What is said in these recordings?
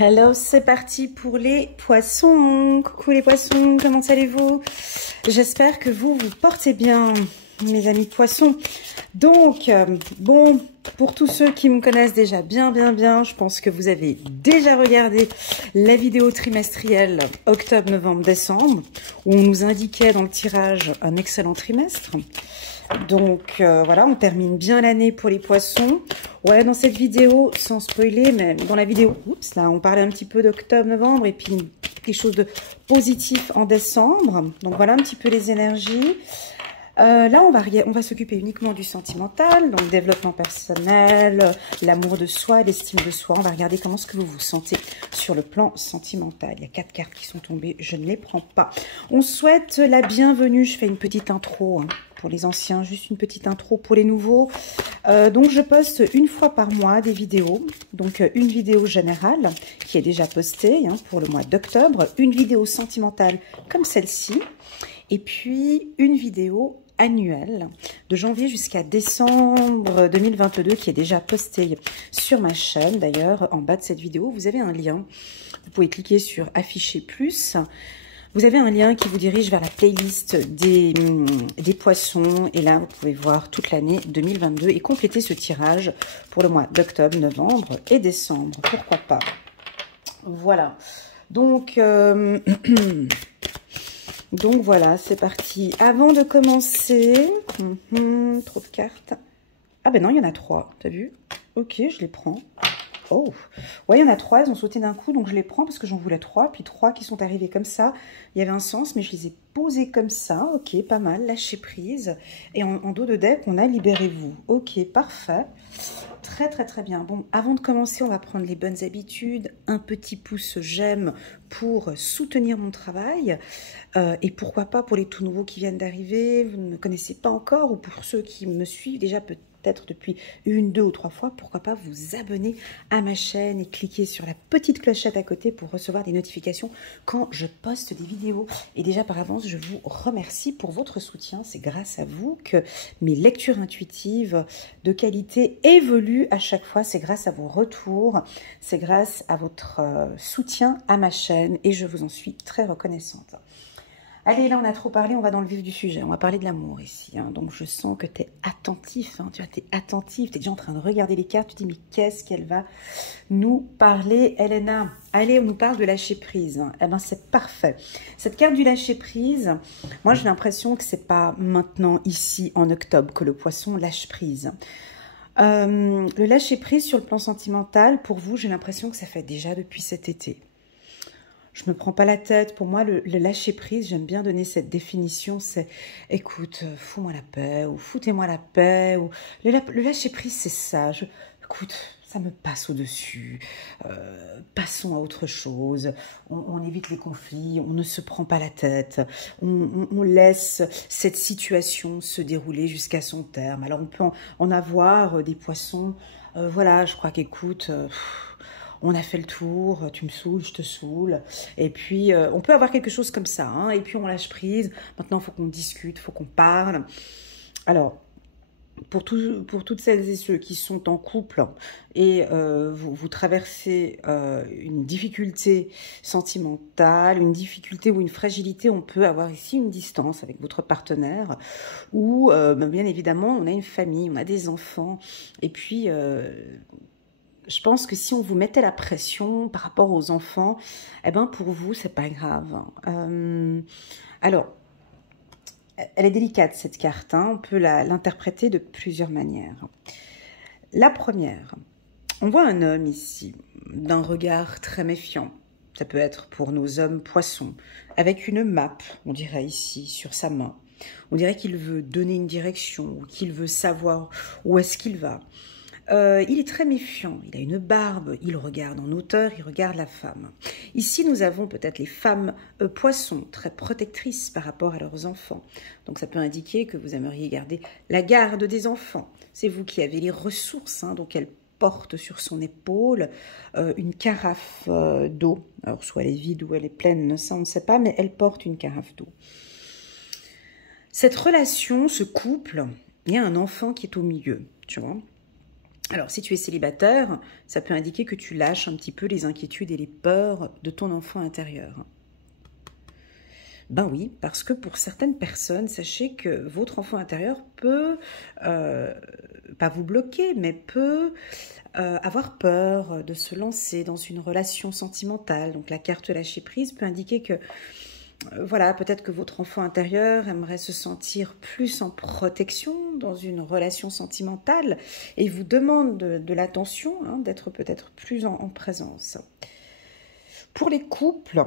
Hello, c'est parti pour les poissons. Coucou les poissons, comment allez-vous? J'espère que vous vous portez bien, mes amis poissons. Donc, bon, pour tous ceux qui me connaissent déjà bien, je pense que vous avez déjà regardé la vidéo trimestrielle octobre, novembre, décembre, où on nous indiquait dans le tirage un excellent trimestre. Donc voilà, on termine bien l'année pour les poissons. Ouais, dans cette vidéo, sans spoiler, mais dans la vidéo, oups, là, on parlait un petit peu d'octobre, novembre, et puis quelque chose de positif en décembre. Donc voilà un petit peu les énergies. Là, on va s'occuper uniquement du sentimental, donc développement personnel, l'amour de soi, l'estime de soi. On va regarder comment est-ce que vous vous sentez sur le plan sentimental. Il y a 4 cartes qui sont tombées, je ne les prends pas. On souhaite la bienvenue, je fais une petite intro pour les anciens, juste une petite intro pour les nouveaux. Donc, je poste une fois par mois des vidéos. Donc, une vidéo générale qui est déjà postée pour le mois d'octobre, une vidéo sentimentale comme celle-ci, et puis une vidéo annuelle de janvier jusqu'à décembre 2022 qui est déjà postée sur ma chaîne. D'ailleurs, en bas de cette vidéo, vous avez un lien. Vous pouvez cliquer sur afficher plus. Vous avez un lien qui vous dirige vers la playlist des poissons. Et là, vous pouvez voir toute l'année 2022 et compléter ce tirage pour le mois d'octobre, novembre et décembre. Pourquoi pas? Voilà. Donc, donc voilà, c'est parti. Avant de commencer, trop de cartes. Ah ben non, il y en a 3, t'as vu? Ok, je les prends. Oh, ouais, il y en a 3, elles ont sauté d'un coup, donc je les prends parce que j'en voulais 3. Puis 3 qui sont arrivés comme ça. Il y avait un sens, mais je les ai posés comme ça. Ok, pas mal, lâcher prise. Et en dos de deck, on a libérez-vous. Ok, parfait. Très bien. Bon, avant de commencer, on va prendre les bonnes habitudes. Un petit pouce j'aime pour soutenir mon travail. Et pourquoi pas pour les tout nouveaux qui viennent d'arriver, vous ne me connaissez pas encore, ou pour ceux qui me suivent déjà peut-être depuis 1, 2 ou 3 fois, pourquoi pas vous abonner à ma chaîne et cliquer sur la petite clochette à côté pour recevoir des notifications quand je poste des vidéos. Et déjà par avance, je vous remercie pour votre soutien. C'est grâce à vous que mes lectures intuitives de qualité évoluent à chaque fois. C'est grâce à vos retours, c'est grâce à votre soutien à ma chaîne et je vous en suis très reconnaissante. Allez, là, on a trop parlé, on va dans le vif du sujet. On va parler de l'amour ici. Donc, je sens que tu es attentif. Tu es attentif. Tu es déjà en train de regarder les cartes. Tu te dis, mais qu'est-ce qu'elle va nous parler, Elena? Allez, on nous parle de lâcher prise. Eh bien, c'est parfait. Cette carte du lâcher prise, moi, j'ai l'impression que c'est pas maintenant, ici, en octobre, que le poisson lâche prise. Le lâcher prise sur le plan sentimental, pour vous, j'ai l'impression que ça fait déjà depuis cet été. Je me prends pas la tête. Pour moi, le lâcher prise, j'aime bien donner cette définition. C'est, écoute, fous-moi la paix, ou foutez-moi la paix, ou le lâcher prise, c'est ça. Écoute, ça me passe au-dessus. Passons à autre chose. On évite les conflits. On ne se prend pas la tête. On laisse cette situation se dérouler jusqu'à son terme. Alors, on peut en avoir des poissons. Voilà, je crois qu'écoute. On a fait le tour, tu me saoules, je te saoule. Et puis, on peut avoir quelque chose comme ça. Et puis, on lâche prise. Maintenant, il faut qu'on discute, il faut qu'on parle. Alors, pour toutes celles et ceux qui sont en couple et vous traversez une difficulté sentimentale, une difficulté ou une fragilité, on peut avoir ici une distance avec votre partenaire ou, bien évidemment, on a une famille, on a des enfants. Et puis... je pense que si on vous mettait la pression par rapport aux enfants, eh ben pour vous, c'est pas grave. Alors, elle est délicate cette carte, on peut l'interpréter de plusieurs manières. La première, on voit un homme ici, d'un regard très méfiant. Ça peut être pour nos hommes poissons, avec une map, on dirait ici, sur sa main. On dirait qu'il veut donner une direction, ou qu'il veut savoir où est-ce qu'il va. Il est très méfiant, il a une barbe, il regarde en hauteur, il regarde la femme. Ici, nous avons peut-être les femmes poissons, très protectrices par rapport à leurs enfants. Donc ça peut indiquer que vous aimeriez garder la garde des enfants. C'est vous qui avez les ressources, donc elle porte sur son épaule une carafe d'eau. Alors soit elle est vide ou elle est pleine, ça on ne sait pas, mais elle porte une carafe d'eau. Cette relation, ce couple, il y a un enfant qui est au milieu, tu vois. Alors, si tu es célibataire, ça peut indiquer que tu lâches un petit peu les inquiétudes et les peurs de ton enfant intérieur. Ben oui, parce que pour certaines personnes, sachez que votre enfant intérieur peut, pas vous bloquer, mais peut avoir peur de se lancer dans une relation sentimentale. Donc la carte lâcher prise peut indiquer que, voilà, peut-être que votre enfant intérieur aimerait se sentir plus en protection dans une relation sentimentale et vous demande de l'attention, hein, d'être peut-être plus en présence. Pour les couples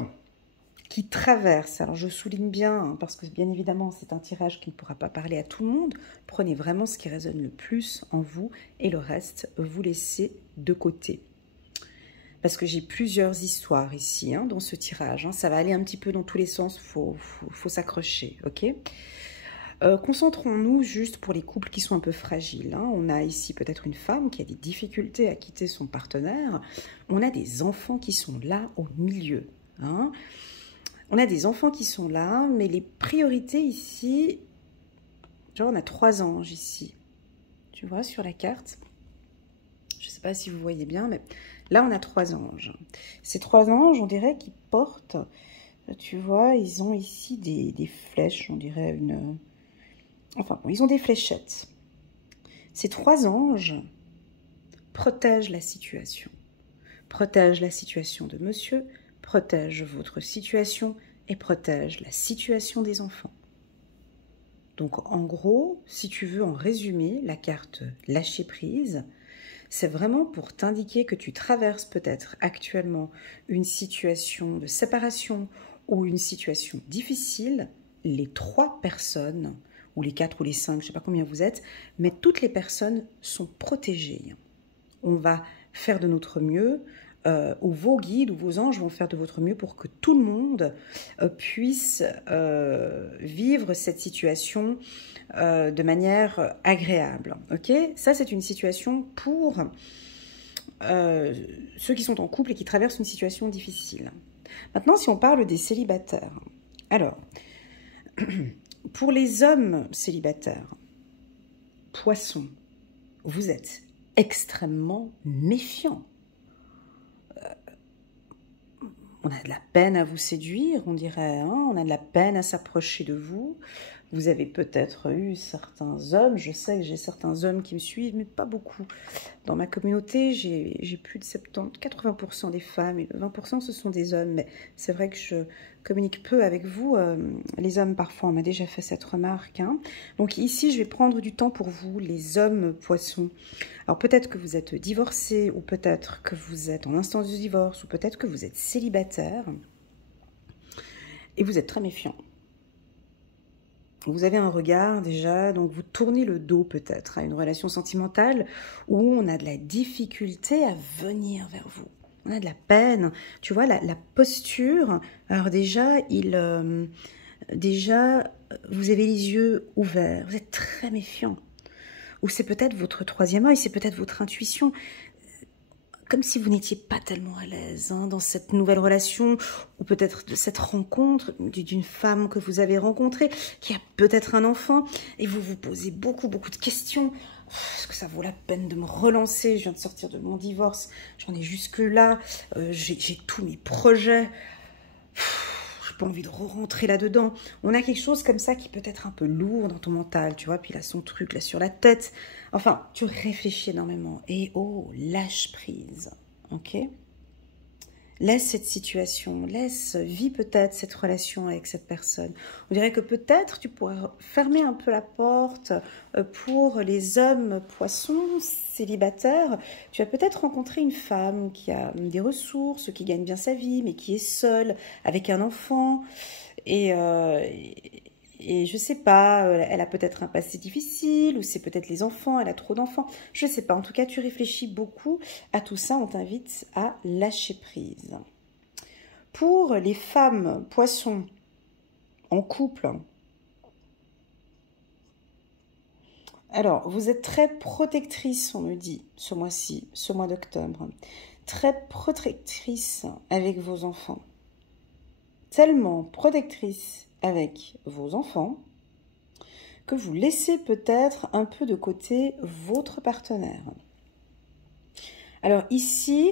qui traversent, alors je souligne bien, hein, parce que bien évidemment c'est un tirage qui ne pourra pas parler à tout le monde, prenez vraiment ce qui résonne le plus en vous et le reste, vous laissez de côté. Parce que j'ai plusieurs histoires ici, hein, dans ce tirage, hein, ça va aller un petit peu dans tous les sens, faut s'accrocher, ok? Concentrons-nous juste pour les couples qui sont un peu fragiles, hein. On a ici peut-être une femme qui a des difficultés à quitter son partenaire, on a des enfants qui sont là au milieu, hein. On a des enfants qui sont là, mais les priorités ici, genre on a 3 anges ici. Tu vois sur la carte, je ne sais pas si vous voyez bien, mais là on a 3 anges. Ces 3 anges, on dirait qu'ils portent, tu vois, ils ont ici des flèches, on dirait une... Enfin, ils ont des fléchettes. Ces 3 anges protègent la situation. Protègent la situation de monsieur, protège votre situation et protège la situation des enfants. Donc en gros, si tu veux en résumer, la carte lâcher prise, c'est vraiment pour t'indiquer que tu traverses peut-être actuellement une situation de séparation ou une situation difficile. Les 3 personnes, ou les 4 ou les 5, je ne sais pas combien vous êtes, mais toutes les personnes sont protégées. On va faire de notre mieux, ou vos guides ou vos anges vont faire de votre mieux pour que tout le monde puisse vivre cette situation de manière agréable. Ok, ça c'est une situation pour ceux qui sont en couple et qui traversent une situation difficile. Maintenant, si on parle des célibataires, alors pour les hommes célibataires, poissons, vous êtes extrêmement méfiants. On a de la peine à vous séduire, on dirait, hein, on a de la peine à s'approcher de vous. Vous avez peut-être eu certains hommes, je sais que j'ai certains hommes qui me suivent, mais pas beaucoup. Dans ma communauté, j'ai plus de 80% des femmes et 20% ce sont des hommes. Mais c'est vrai que je communique peu avec vous, les hommes parfois, on m'a déjà fait cette remarque, hein. Donc ici, je vais prendre du temps pour vous, les hommes poissons. Alors peut-être que vous êtes divorcé, ou peut-être que vous êtes en instance de divorce, ou peut-être que vous êtes célibataire, et vous êtes très méfiant. Vous avez un regard déjà, donc vous tournez le dos peut-être à une relation sentimentale où on a de la difficulté à venir vers vous. On a de la peine. Tu vois, la posture, alors déjà, vous avez les yeux ouverts, vous êtes très méfiant. Ou c'est peut-être votre 3e œil, c'est peut-être votre intuition. Comme si vous n'étiez pas tellement à l'aise, hein, dans cette nouvelle relation, ou peut-être de cette rencontre d'une femme que vous avez rencontrée, qui a peut-être un enfant, et vous vous posez beaucoup de questions. Est-ce que ça vaut la peine de me relancer? Je viens de sortir de mon divorce, j'en ai jusque-là, j'ai tous mes projets. J'ai pas envie de re-rentrer là-dedans. On a quelque chose comme ça qui peut être un peu lourd dans ton mental, tu vois, puis il a son truc là sur la tête. Enfin, tu réfléchis énormément. Et oh, lâche prise, ok? Laisse cette situation, vis peut-être cette relation avec cette personne. On dirait que peut-être tu pourrais fermer un peu la porte pour les hommes poissons célibataires. Tu as peut-être rencontré une femme qui a des ressources, qui gagne bien sa vie, mais qui est seule, avec un enfant. Et je sais pas, elle a peut-être un passé difficile, ou c'est peut-être les enfants, elle a trop d'enfants. Je sais pas, en tout cas, tu réfléchis beaucoup à tout ça, on t'invite à lâcher prise. Pour les femmes poissons en couple, alors, vous êtes très protectrice, on me dit, ce mois-ci, ce mois d'octobre. Très protectrice avec vos enfants. Tellement protectrice avec vos enfants que vous laissez peut-être un peu de côté votre partenaire. Alors ici,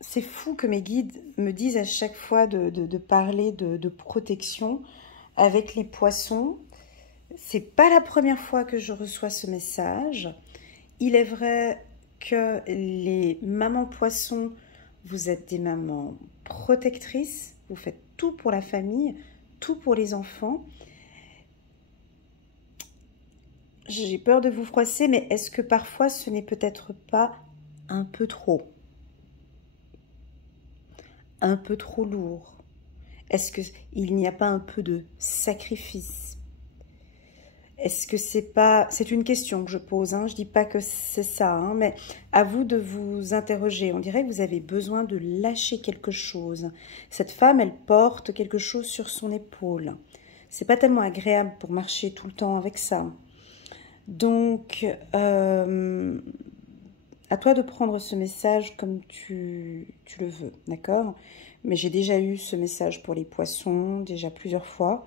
c'est fou que mes guides me disent à chaque fois de parler de protection avec les poissons. C'est pas la première fois que je reçois ce message. Il est vrai que les mamans poissons, vous êtes des mamans protectrices, vous faites tout pour la famille, tout pour les enfants. J'ai peur de vous froisser, mais est-ce que parfois ce n'est peut-être pas un peu trop? Un peu trop lourd? Est-ce qu'il n'y a pas un peu de sacrifice? Est-ce que c'est pas... C'est une question que je pose, hein. Je dis pas que c'est ça, hein, mais à vous de vous interroger. On dirait que vous avez besoin de lâcher quelque chose. Cette femme, elle porte quelque chose sur son épaule. C'est pas tellement agréable pour marcher tout le temps avec ça. Donc, à toi de prendre ce message comme tu le veux, d'accord? Mais j'ai déjà eu ce message pour les poissons, déjà plusieurs fois.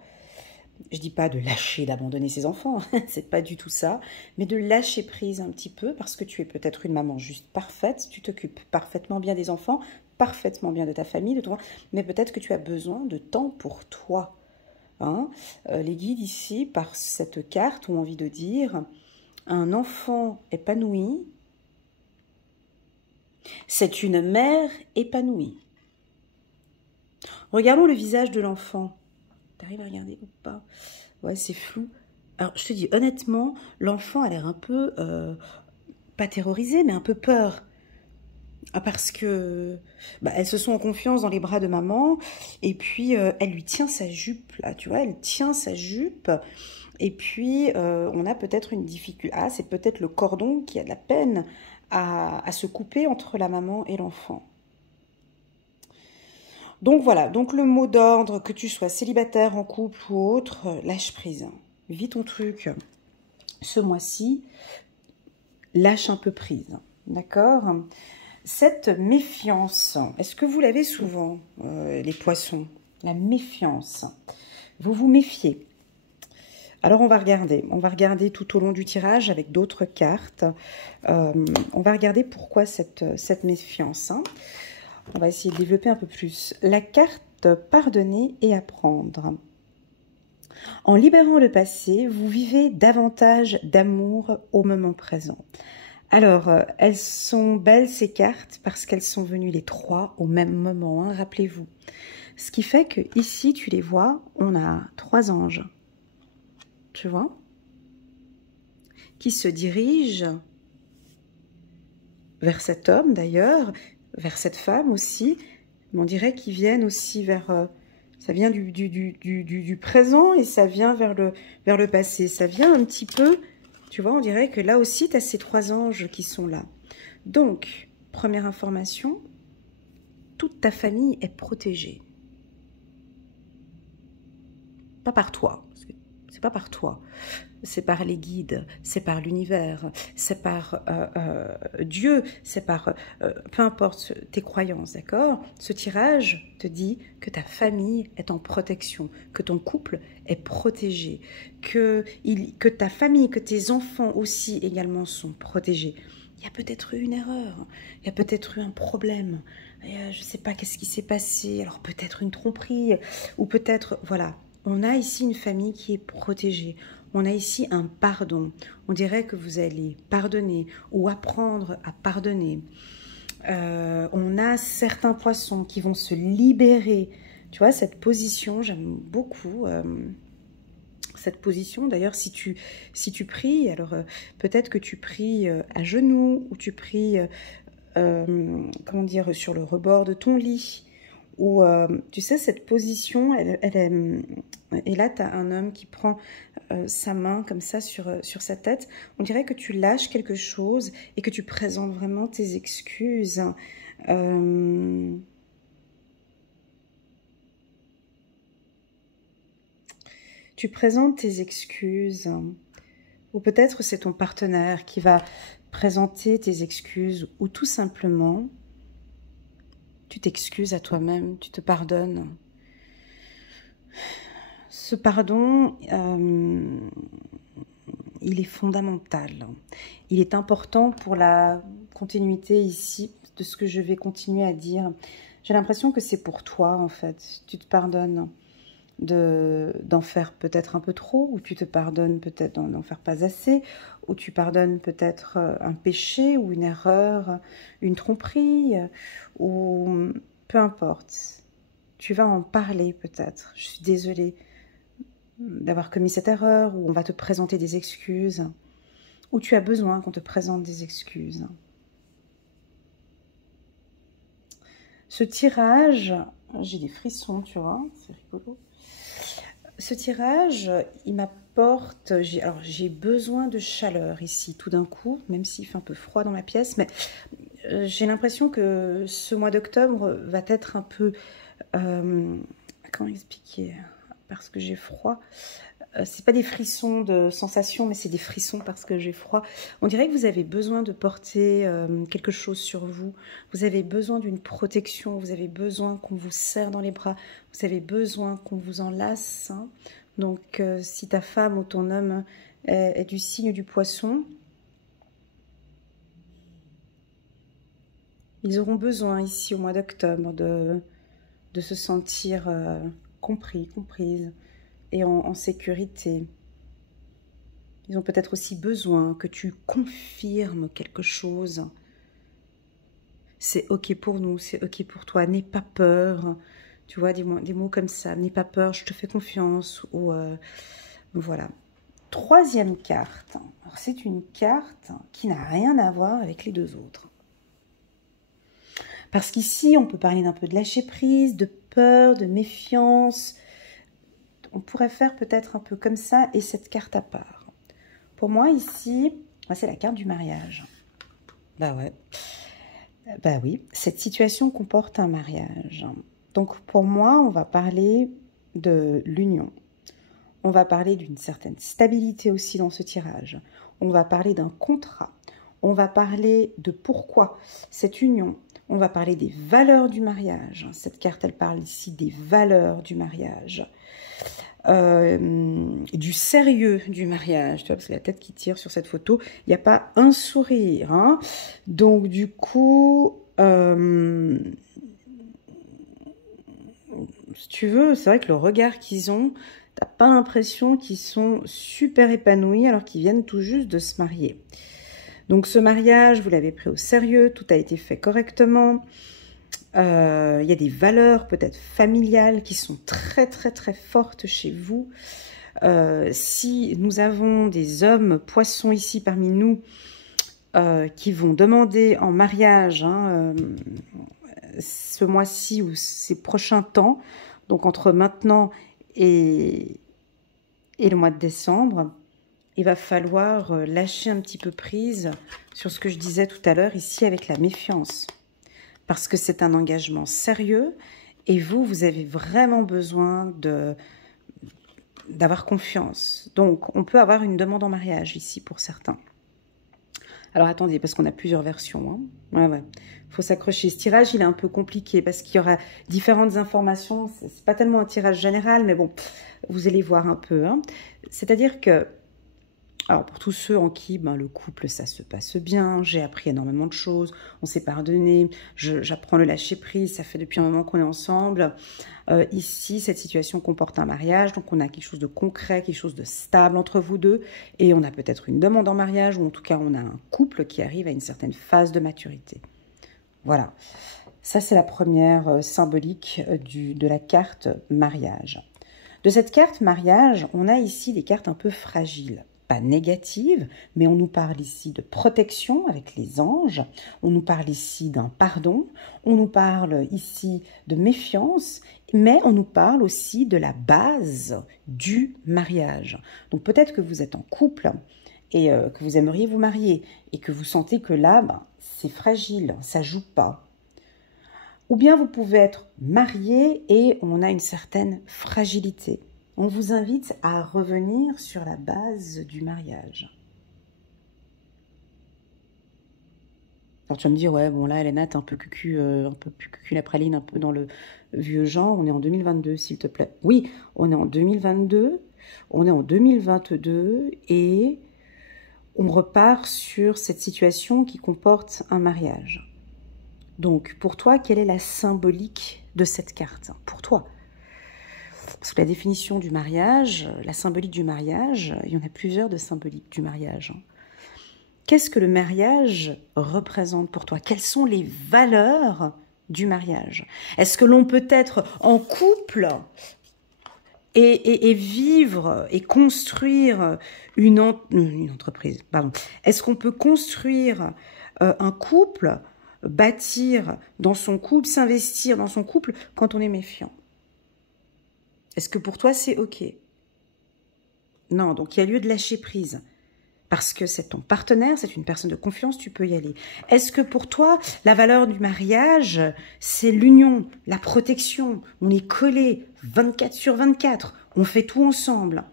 Je dis pas de lâcher, d'abandonner ses enfants, c'est pas du tout ça, mais de lâcher prise un petit peu parce que tu es peut-être une maman juste parfaite, tu t'occupes parfaitement bien des enfants, parfaitement bien de ta famille, de toi, mais peut-être que tu as besoin de temps pour toi. Hein, les guides ici, par cette carte, ont envie de dire un enfant épanoui, c'est une mère épanouie. Regardons le visage de l'enfant. T'arrives à regarder ou pas? Ouais, c'est flou. Alors, je te dis, honnêtement, l'enfant a l'air un peu, pas terrorisé, mais un peu peur. Parce que elles se sont en confiance dans les bras de maman, et puis elle lui tient sa jupe, là, tu vois, elle tient sa jupe, et puis on a peut-être une difficulté. Ah, c'est peut-être le cordon qui a de la peine à se couper entre la maman et l'enfant. Donc voilà, donc le mot d'ordre, que tu sois célibataire, en couple ou autre, lâche prise. Vis ton truc ce mois-ci, lâche un peu prise, d'accord? Cette méfiance, est-ce que vous l'avez souvent, les poissons? La méfiance, vous vous méfiez. Alors on va regarder tout au long du tirage avec d'autres cartes. On va regarder pourquoi cette méfiance, hein. On va essayer de développer un peu plus. La carte « Pardonner et apprendre ». En libérant le passé, vous vivez davantage d'amour au moment présent. Alors, elles sont belles ces cartes parce qu'elles sont venues les trois au même moment, hein, rappelez-vous. Ce qui fait que ici, tu les vois, on a trois anges, tu vois, qui se dirigent vers cet homme d'ailleurs, vers cette femme aussi, mais on dirait qu'ils viennent aussi vers... ça vient du présent et ça vient vers le passé. Ça vient un petit peu, tu vois, on dirait que là aussi, tu as ces trois anges qui sont là. Donc, première information, toute ta famille est protégée. Pas par toi, parce que c'est pas par toi. C'est par les guides, c'est par l'univers, c'est par Dieu, c'est par... peu importe tes croyances, d'accord? Ce tirage te dit que ta famille est en protection, que ton couple est protégé, que ta famille, que tes enfants aussi également sont protégés. Il y a peut-être eu une erreur, il y a peut-être eu un problème, je ne sais pas qu'est-ce qui s'est passé, alors peut-être une tromperie, ou peut-être... Voilà, on a ici une famille qui est protégée. On a ici un pardon. On dirait que vous allez pardonner ou apprendre à pardonner. On a certains poissons qui vont se libérer. Tu vois, cette position, j'aime beaucoup cette position. D'ailleurs, si tu pries, alors peut-être que tu pries à genoux ou tu pries, comment dire, sur le rebord de ton lit. Ou, tu sais, cette position, elle est... Et là, tu as un homme qui prend sa main comme ça sur sa tête. On dirait que tu lâches quelque chose et que tu présentes vraiment tes excuses. Tu présentes tes excuses. Ou peut-être c'est ton partenaire qui va présenter tes excuses. Ou tout simplement, tu t'excuses à toi-même, tu te pardonnes. Ce pardon, il il est fondamental. Il est important pour la continuité ici de ce que je vais continuer à dire. J'ai l'impression que c'est pour toi, en fait. Tu te pardonnes d'en faire peut-être un peu trop, ou tu te pardonnes peut-être d'en faire pas assez, ou tu pardonnes peut-être un péché ou une erreur, une tromperie, ou peu importe. Tu vas en parler peut-être. Je suis désolée d'avoir commis cette erreur, ou on va te présenter des excuses, ou tu as besoin qu'on te présente des excuses. Ce tirage, j'ai des frissons, tu vois, c'est rigolo. Ce tirage, il m'apporte, j'ai besoin de chaleur ici, tout d'un coup, même s'il fait un peu froid dans ma pièce, mais j'ai l'impression que ce mois d'octobre va être un peu, comment expliquer, parce que j'ai froid. C'est pas des frissons de sensation, mais c'est des frissons parce que j'ai froid. On dirait que vous avez besoin de porter quelque chose sur vous. Vous avez besoin d'une protection. Vous avez besoin qu'on vous serre dans les bras. Vous avez besoin qu'on vous enlace. Hein. Donc, si ta femme ou ton homme est du signe du poisson, ils auront besoin ici au mois d'octobre de se sentir compris, comprise et en sécurité. Ils ont peut-être aussi besoin que tu confirmes quelque chose. C'est ok pour nous, c'est ok pour toi, n'aie pas peur. Tu vois, des mots comme ça, n'aie pas peur, je te fais confiance. Ou voilà. Troisième carte. C'est une carte qui n'a rien à voir avec les deux autres. Parce qu'ici, on peut parler d'un peu de lâcher prise, de peur, de méfiance. On pourrait faire peut-être un peu comme ça et cette carte à part. Pour moi, ici, c'est la carte du mariage. Bah ouais. Bah oui, cette situation comporte un mariage. Donc pour moi, on va parler de l'union. On va parler d'une certaine stabilité aussi dans ce tirage. On va parler d'un contrat. On va parler de pourquoi cette union. On va parler des valeurs du mariage. Cette carte, elle parle ici des valeurs du mariage. Du sérieux du mariage, tu vois, parce que la tête qui tire sur cette photo, il n'y a pas un sourire. Hein. Donc du coup, si tu veux, c'est vrai que le regard qu'ils ont, t'as pas l'impression qu'ils sont super épanouis alors qu'ils viennent tout juste de se marier. Donc ce mariage, vous l'avez pris au sérieux, tout a été fait correctement. Il y a des valeurs peut-être familiales qui sont très très très fortes chez vous. Si nous avons des hommes poissons ici parmi nous qui vont demander en mariage ce mois-ci ou ces prochains temps, donc entre maintenant et le mois de décembre, il va falloir lâcher un petit peu prise sur ce que je disais tout à l'heure ici avec la méfiance. Parce que c'est un engagement sérieux et vous avez vraiment besoin d'avoir confiance. Donc, on peut avoir une demande en mariage ici pour certains. Alors, attendez, parce qu'on a plusieurs versions. Hein. Ouais. Faut s'accrocher. Ce tirage, il est un peu compliqué parce qu'il y aura différentes informations. C'est pas tellement un tirage général, mais bon, vous allez voir un peu. Hein. C'est-à-dire que, alors pour tous ceux en qui le couple, ça se passe bien, j'ai appris énormément de choses, on s'est pardonné, j'apprends le lâcher-prise, ça fait depuis un moment qu'on est ensemble. Ici, cette situation comporte un mariage, donc on a quelque chose de concret, quelque chose de stable entre vous deux, et on a peut-être une demande en mariage, ou en tout cas on a un couple qui arrive à une certaine phase de maturité. Voilà, ça c'est la première symbolique de la carte mariage. De cette carte mariage, on a ici des cartes un peu fragiles. Pas négative, mais on nous parle ici de protection avec les anges, on nous parle ici d'un pardon, on nous parle ici de méfiance, mais on nous parle aussi de la base du mariage. Donc peut-être que vous êtes en couple et que vous aimeriez vous marier et que vous sentez que là, c'est fragile, ça joue pas. Ou bien vous pouvez être marié et on a une certaine fragilité. On vous invite à revenir sur la base du mariage. Alors tu vas me dire, ouais, bon là, Elena, t'es un peu cucu la praline, un peu dans le vieux genre. On est en 2022, s'il te plaît. Oui, on est en 2022, on est en 2022 et on repart sur cette situation qui comporte un mariage. Donc, pour toi, quelle est la symbolique de cette carte? Pour toi. Parce que la définition du mariage, la symbolique du mariage, il y en a plusieurs de symboliques du mariage. Qu'est-ce que le mariage représente pour toi? Quelles sont les valeurs du mariage? Est-ce que l'on peut être en couple et vivre et construire une entreprise, pardon. Est-ce qu'on peut construire un couple, bâtir dans son couple, s'investir dans son couple quand on est méfiant? Est-ce que pour toi c'est ok? Non, donc il y a lieu de lâcher prise. Parce que c'est ton partenaire, c'est une personne de confiance, tu peux y aller. Est-ce que pour toi, la valeur du mariage, c'est l'union, la protection? On est collés 24/24, on fait tout ensemble.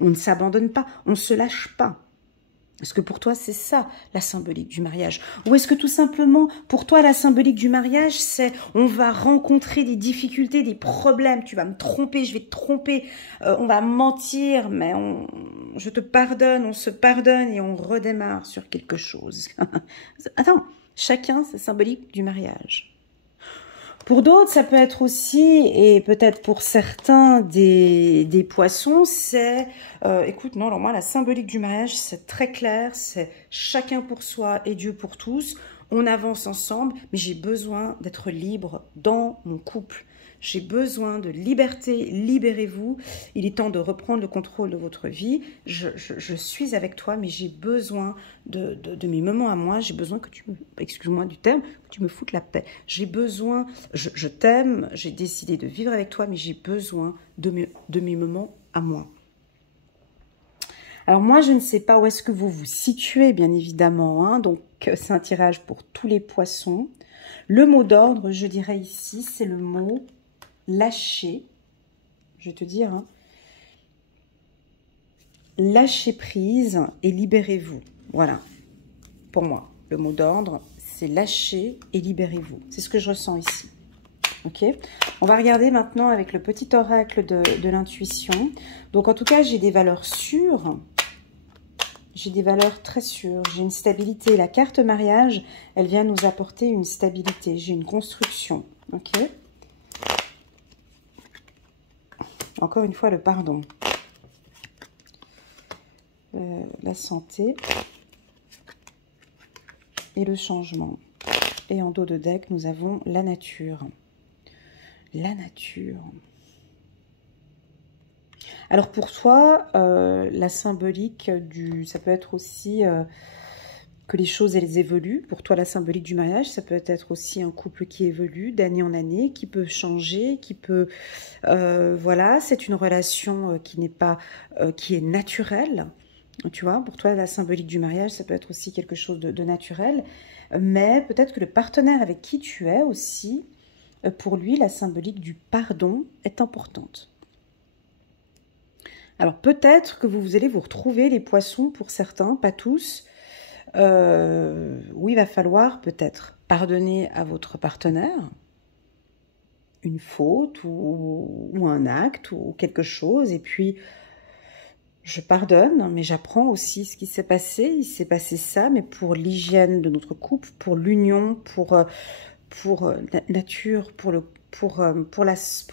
On ne s'abandonne pas, on ne se lâche pas. Est-ce que pour toi, c'est ça, la symbolique du mariage? Ou est-ce que tout simplement, pour toi, la symbolique du mariage, c'est on va rencontrer des difficultés, des problèmes, tu vas me tromper, je vais te tromper, on va mentir, mais je te pardonne, on se pardonne et on redémarre sur quelque chose. Attends, chacun, c'est symbolique du mariage. Pour d'autres, ça peut être aussi, et peut-être pour certains des poissons, c'est, écoute, non, alors moi, la symbolique du mariage, c'est très clair, c'est chacun pour soi et Dieu pour tous. On avance ensemble, mais j'ai besoin d'être libre dans mon couple. J'ai besoin de liberté, libérez-vous. Il est temps de reprendre le contrôle de votre vie. Je suis avec toi, mais j'ai besoin de mes moments à moi. J'ai besoin que tu me, excuse-moi du terme, que tu me foutes la paix. J'ai besoin, je t'aime, j'ai décidé de vivre avec toi, mais j'ai besoin de mes moments à moi. Alors moi, je ne sais pas où est-ce que vous vous situez, bien évidemment. Hein, donc, c'est un tirage pour tous les poissons. Le mot d'ordre, je dirais ici, c'est le mot lâcher. Je vais te dire, hein, lâchez prise et libérez-vous. Voilà, pour moi, le mot d'ordre, c'est lâcher et libérez-vous. C'est ce que je ressens ici. Ok, on va regarder maintenant avec le petit oracle de l'intuition. Donc, en tout cas, j'ai des valeurs sûres. J'ai des valeurs très sûres. J'ai une stabilité. La carte mariage, elle vient nous apporter une stabilité. J'ai une construction. Ok. Encore une fois, le pardon. La santé. Et le changement. Et en dos de deck, nous avons la nature. La nature. Alors pour toi, la symbolique ça peut être aussi que les choses elles évoluent. Pour toi, la symbolique du mariage, ça peut être aussi un couple qui évolue d'année en année, qui peut changer, qui peut, voilà, c'est une relation qui n'est pas, qui est naturelle. Tu vois, pour toi, la symbolique du mariage, ça peut être aussi quelque chose de naturel, mais peut-être que le partenaire avec qui tu es aussi, pour lui, la symbolique du pardon est importante. Alors peut-être que vous allez vous retrouver, les poissons, pour certains, pas tous, où il va falloir peut-être pardonner à votre partenaire une faute ou un acte ou quelque chose, et puis je pardonne, mais j'apprends aussi ce qui s'est passé. Il s'est passé ça, mais pour l'hygiène de notre couple, pour l'union, pour la nature, pour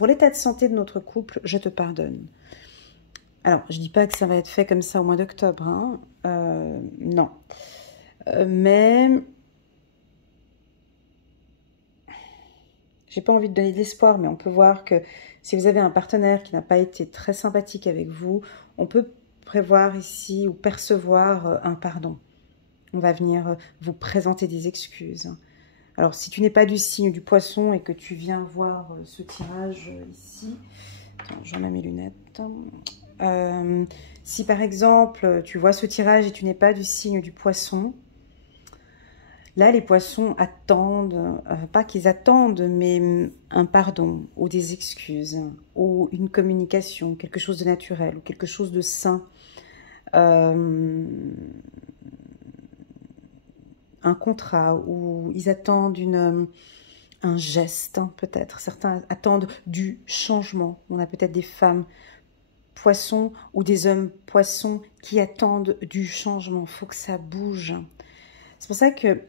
l'état de santé de notre couple, je te pardonne. Alors, je ne dis pas que ça va être fait comme ça au mois d'octobre, hein, non. Mais j'ai pas envie de donner d'espoir, mais on peut voir que si vous avez un partenaire qui n'a pas été très sympathique avec vous, on peut prévoir ici ou percevoir un pardon. On va venir vous présenter des excuses. Alors, si tu n'es pas du signe du poisson et que tu viens voir ce tirage ici, attends, j'enlève mes lunettes. Si par exemple, tu vois ce tirage et tu n'es pas du signe du poisson, là, les poissons attendent, pas qu'ils attendent, mais un pardon ou des excuses ou une communication, quelque chose de naturel ou quelque chose de sain. Un contrat où ils attendent un geste, hein, peut-être. Certains attendent du changement. On a peut-être des femmes poissons ou des hommes poissons qui attendent du changement. Il faut que ça bouge. C'est pour ça que,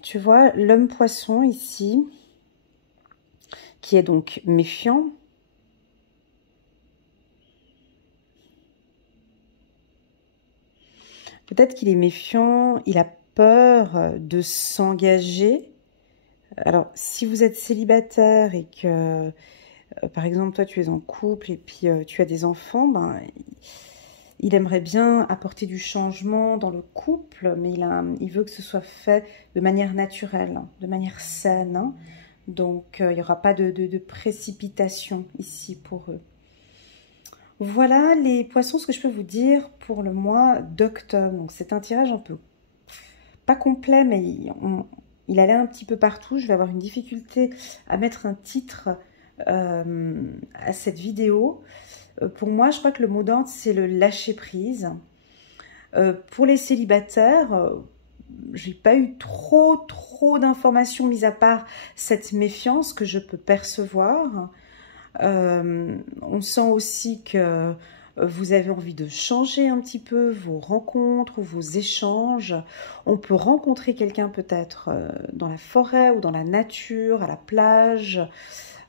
tu vois, l'homme poisson ici, qui est donc méfiant, peut-être qu'il est méfiant, il a peur de s'engager. Alors, si vous êtes célibataire et que, par exemple, toi, tu es en couple et puis tu as des enfants, ben, il aimerait bien apporter du changement dans le couple, mais il veut que ce soit fait de manière naturelle, de manière saine. Hein. Donc, il n'y aura pas de précipitation ici pour eux. Voilà les poissons, ce que je peux vous dire pour le mois d'octobre. Donc, c'est un tirage un peu pas complet, mais il allait un petit peu partout. Je vais avoir une difficulté à mettre un titre à cette vidéo. Pour moi, je crois que le mot d'ordre, c'est le lâcher-prise. Pour les célibataires, j'ai pas eu trop d'informations, mis à part cette méfiance que je peux percevoir. On sent aussi que vous avez envie de changer un petit peu vos rencontres ou vos échanges. On peut rencontrer quelqu'un peut-être dans la forêt ou dans la nature, à la plage.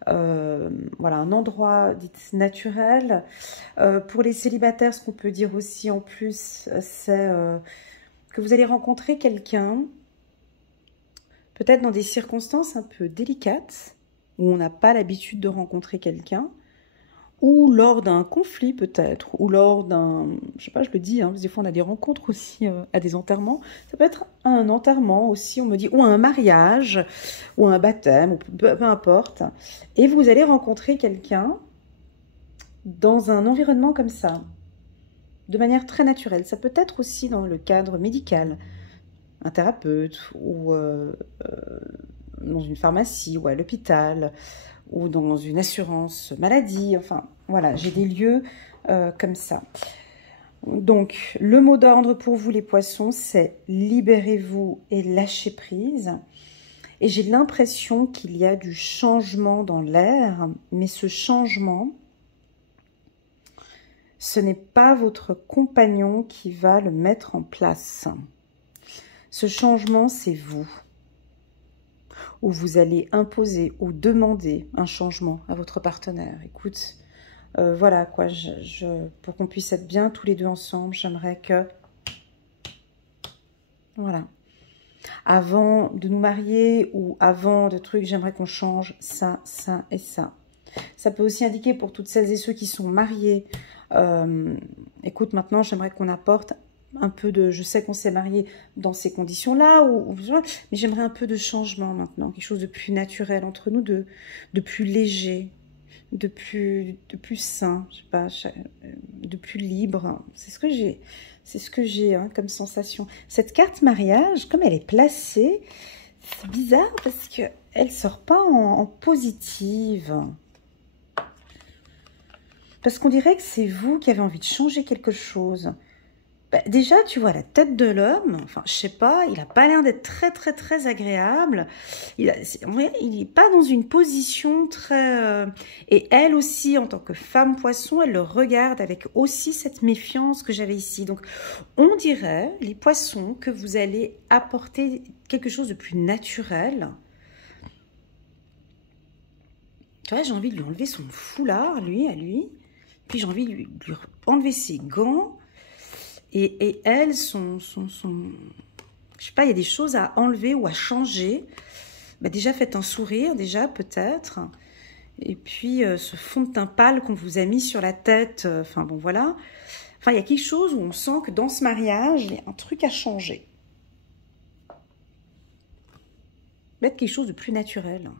Voilà, un endroit dit naturel. Pour les célibataires, ce qu'on peut dire aussi en plus, c'est que vous allez rencontrer quelqu'un, peut-être dans des circonstances un peu délicates, où on n'a pas l'habitude de rencontrer quelqu'un, ou lors d'un conflit peut-être, ou lors d'un, je sais pas, je le dis, hein, parce que des fois on a des rencontres aussi à des enterrements, ça peut être un enterrement aussi, on me dit, ou un mariage, ou un baptême, ou peu importe, et vous allez rencontrer quelqu'un dans un environnement comme ça, de manière très naturelle. Ça peut être aussi dans le cadre médical, un thérapeute, ou dans une pharmacie, ou à l'hôpital, ou dans une assurance maladie, enfin, voilà, j'ai des lieux comme ça. Donc, le mot d'ordre pour vous, les poissons, c'est « libérez-vous et lâchez prise ». Et j'ai l'impression qu'il y a du changement dans l'air, mais ce changement, ce n'est pas votre compagnon qui va le mettre en place. Ce changement, c'est vous. Où vous allez imposer ou demander un changement à votre partenaire. Écoute, voilà quoi, pour qu'on puisse être bien tous les deux ensemble, j'aimerais que, voilà, avant de nous marier ou avant de trucs, j'aimerais qu'on change ça, ça et ça. Ça peut aussi indiquer pour toutes celles et ceux qui sont mariés, écoute, maintenant j'aimerais qu'on apporte un peu de, je sais qu'on s'est marié dans ces conditions-là, mais j'aimerais un peu de changement maintenant, quelque chose de plus naturel entre nous, de plus léger, de plus sain, je sais pas, de plus libre. C'est ce que j'ai hein, comme sensation. Cette carte mariage, comme elle est placée, c'est bizarre parce que elle sort pas en positive. Parce qu'on dirait que c'est vous qui avez envie de changer quelque chose. Bah, déjà, tu vois la tête de l'homme, enfin, je sais pas, il a pas l'air d'être très agréable. Il n'est pas dans une position très... Et elle aussi, en tant que femme poisson, elle le regarde avec aussi cette méfiance que j'avais ici. Donc, on dirait, les poissons, que vous allez apporter quelque chose de plus naturel. Tu vois, j'ai envie de lui enlever son foulard, lui, à lui. Puis j'ai envie de lui enlever ses gants. Et elles sont... Je sais pas, il y a des choses à enlever ou à changer. Bah déjà, faites un sourire, déjà, peut-être. Et puis, ce fond de teint pâle qu'on vous a mis sur la tête. Enfin, bon, voilà. Enfin, il y a quelque chose où on sent que dans ce mariage, il y a un truc à changer. Mettre quelque chose de plus naturel.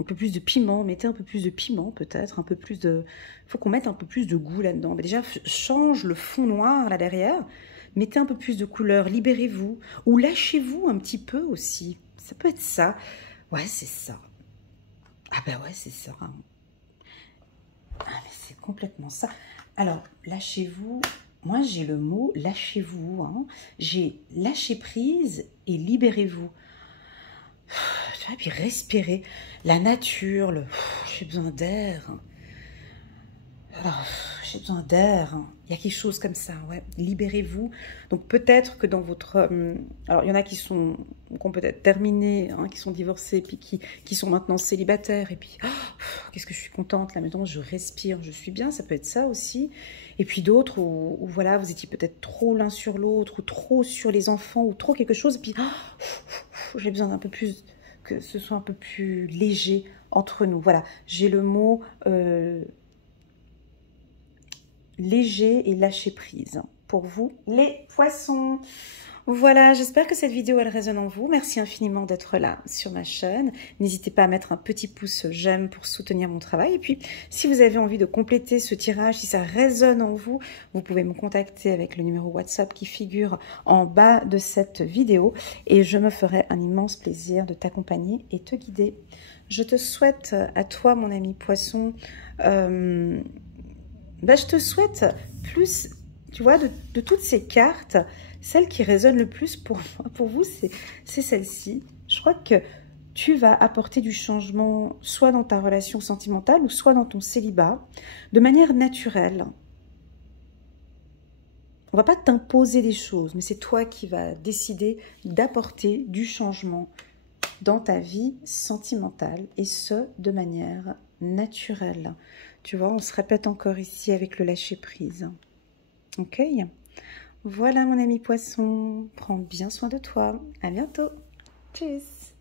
Un peu plus de piment, mettez un peu plus de piment peut-être, un peu plus de... Il faut qu'on mette un peu plus de goût là-dedans. Déjà, change le fond noir là derrière, mettez un peu plus de couleur, libérez-vous, ou lâchez-vous un petit peu aussi. Ça peut être ça. Ouais, c'est ça. Ah ben ouais, c'est ça. Ah mais c'est complètement ça. Alors, lâchez-vous. Moi, j'ai le mot lâchez-vous. Hein. J'ai lâché prise et libérez-vous. et puis respirer la nature, j'ai besoin d'air. Alors, j'ai besoin d'air. Il y a quelque chose comme ça, ouais. Libérez-vous. Donc peut-être que dans votre... alors il y en a qui ont peut-être terminé, hein, qui sont divorcés, puis qui sont maintenant célibataires. Et puis, qu'est-ce que je suis contente là maintenant, je respire, je suis bien. Ça peut être ça aussi. Et puis d'autres où voilà, vous étiez peut-être trop l'un sur l'autre, ou trop sur les enfants, ou trop quelque chose. Et puis, j'ai besoin d'un peu plus... que ce soit un peu plus léger entre nous. Voilà, j'ai le mot... léger et lâcher prise pour vous les poissons. Voilà, j'espère que cette vidéo elle résonne en vous. Merci infiniment d'être là sur ma chaîne. N'hésitez pas à mettre un petit pouce j'aime pour soutenir mon travail. Et puis, si vous avez envie de compléter ce tirage, si ça résonne en vous, vous pouvez me contacter avec le numéro WhatsApp qui figure en bas de cette vidéo. Et je me ferai un immense plaisir de t'accompagner et te guider. Je te souhaite à toi, mon ami poisson, je te souhaite plus, tu vois, de toutes ces cartes, celle qui résonne le plus pour vous, c'est celle-ci. Je crois que tu vas apporter du changement, soit dans ta relation sentimentale, ou soit dans ton célibat, de manière naturelle. On va pas t'imposer des choses, mais c'est toi qui vas décider d'apporter du changement dans ta vie sentimentale, et ce, de manière naturelle. Tu vois, on se répète encore ici avec le lâcher-prise. Ok? Voilà mon ami poisson, prends bien soin de toi. À bientôt. Tchuss.